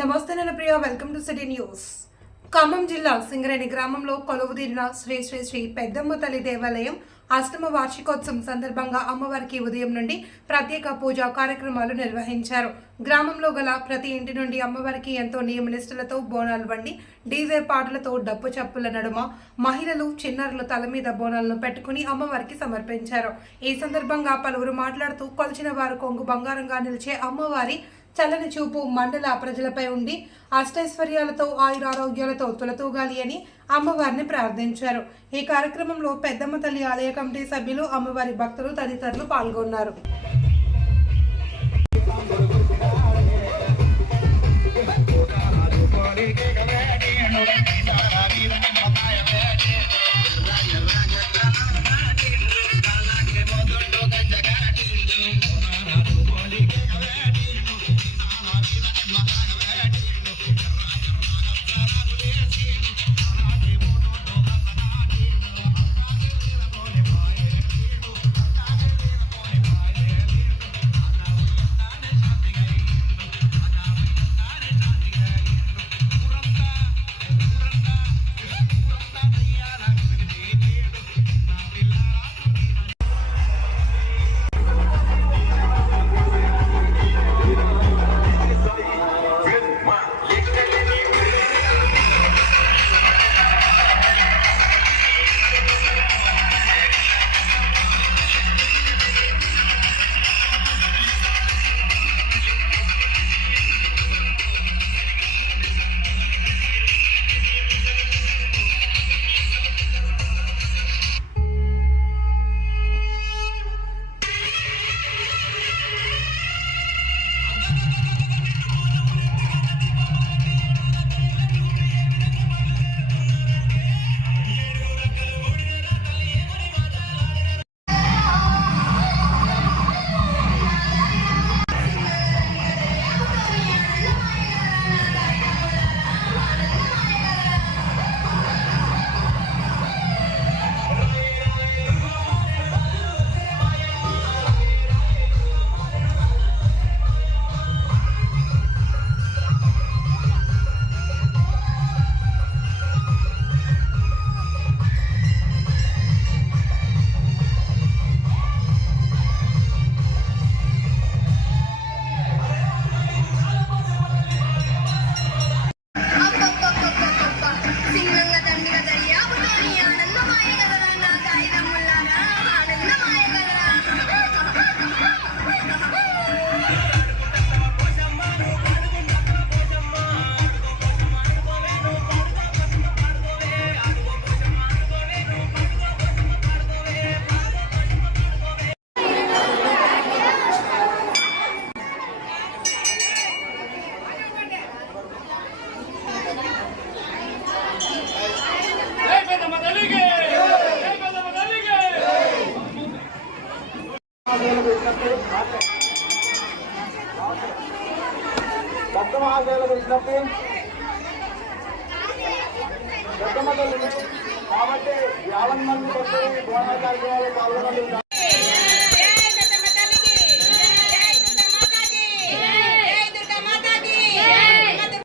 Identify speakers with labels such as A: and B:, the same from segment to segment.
A: నమస్తే నన్న Priya welcome to city news. Khammam జిల్లా సింగరేణి గ్రామంలో కొలువుదీరిన శ్రీ శ్రీ శ్రీ పెద్దమ్మ తల్లి దేవాలయం అష్టమ వార్షికోత్సవం సందర్భంగా అమ్మవారికి ఉదయం నుండి ప్రత్యేక పూజా కార్యక్రమాలు నిర్వహించారు. గ్రామంలో గల ప్రతి ఇంటి నుండి అమ్మవారికి ఎంతో నియమనిష్టలతో బోనాలు వండి డీజే పాటలతో డప్పు చప్పుల నడుమ మహిళలు చిన్నారులు తల మీద బోనాలను పెట్టుకుని అమ్మవారికి సమర్పించారు. ఈ సందర్భంగా పలువురు మాట్లాడుతూ కొలిచిన వారు కొంగు బంగారంగా నిలిచే అమ్మవారి చల్లని చూపు మండల ప్రజలపై ఉండి అష్టైశ్వర్యాలతో ఆయురారోగ్యాలతో తులతూగాలి అని అమ్మవారిని ప్రార్థించారు. ఈ కార్యక్రమంలో పెద్దమ్మ తల్లి ఆలయ కమిటీ సభ్యులు అమ్మవారి భక్తులు తదితరులు పాల్గొన్నారు.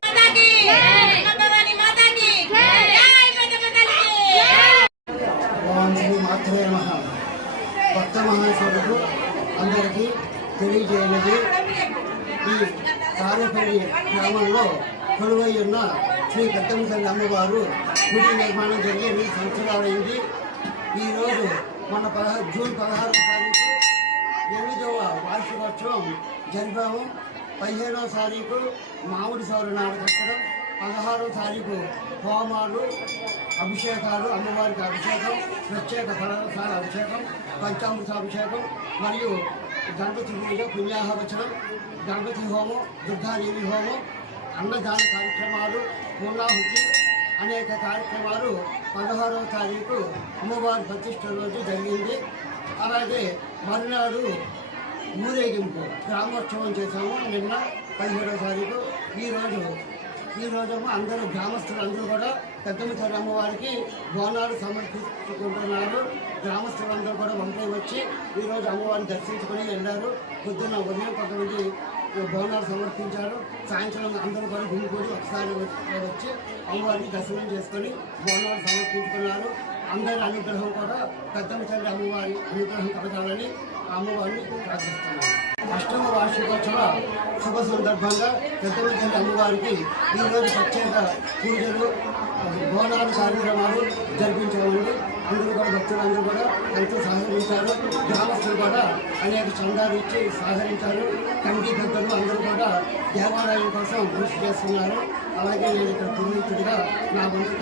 B: మాతాకి! అమ్మ భవానీ మాతాకి! జై పెద్దమ్మ తల్లికి!
C: ఓం శ్రీ మాత్రే నమః భక్త మహాశయులకు అందరికీ తెలియజేయలేదు ఈ కారేపల్లి గ్రామంలో కొలువై ఉన్న శ్రీ పెద్దమ్మ అమ్మవారు గుడి నిర్మాణం జరిగి ఎనిమిది సంవత్సరాలైంది. ఈరోజు మన పదహారు జూన్ పదహారవ తారీఖు ఎనిమిదవ వార్షికోత్సవం జరిపాము. పదిహేడవ తారీఖు మామిడి సౌర నాడు కట్టడం పదహారవ తారీఖు హోమాలు అభిషేకాలు అమ్మవారికి అభిషేకం ప్రత్యేక ఫలరసాల అభిషేకం పంచామృత అభిషేకం మరియు గణపతి పూజ పుణ్యాహవచనం గణపతి హోమం దుర్గాదేవి హోమం అన్నదాన కార్యక్రమాలు పూర్ణాహుతి అనేక కార్యక్రమాలు పదహారవ తారీఖు అమ్మవారి ప్రతిష్ట రోజు జరిగింది. అలాగే మరునాడు ఊరేగింపు గ్రామోత్సవం చేశాము నిన్న పదిహేడవ తారీఖు. ఈరోజు ఈ రోజు అందరూ గ్రామస్తులు అందరూ కూడా పెద్దమ్మ తల్లి అమ్మవారికి బోనాలు సమర్పించుకుంటున్నారు. గ్రామస్తులందరూ కూడా వంపై వచ్చి ఈరోజు అమ్మవారిని దర్శించుకొని వెళ్ళారు. పొద్దున్న ఉదయం కొంతమంది బోనాలు సమర్పించారు. సాయంత్రం అందరూ కూడా గుమికూడి ఒకసారి వచ్చి అమ్మవారిని దర్శనం చేసుకొని బోనాలు సమర్పించుకున్నారు. అందరి అనుగ్రహం కూడా పెద్దమ్మ తల్లి అమ్మవారి అనుగ్రహం కలగాలని అమ్మవారిని ప్రార్థిస్తున్నాను. అష్టమ వార్షికోత్సవ శుభ సందర్భంగా పెద్దమ్మ అమ్మవారికి ఈరోజు ప్రత్యేక పూజలు బోనాలు కార్యక్రమాలు జరిపించామండి. అందరూ కూడా భక్తులందరూ కూడా ఎంతో సహకరించారు. గ్రామస్తులు కూడా అనేక చందాలు ఇచ్చి సహకరించారు. కమిటీ పెద్దలు అందరూ కూడా దేవాలయం కోసం కృషి చేస్తున్నారు. అలాగే నేను ఇక్కడ పురోహితుడిగా నా వంతు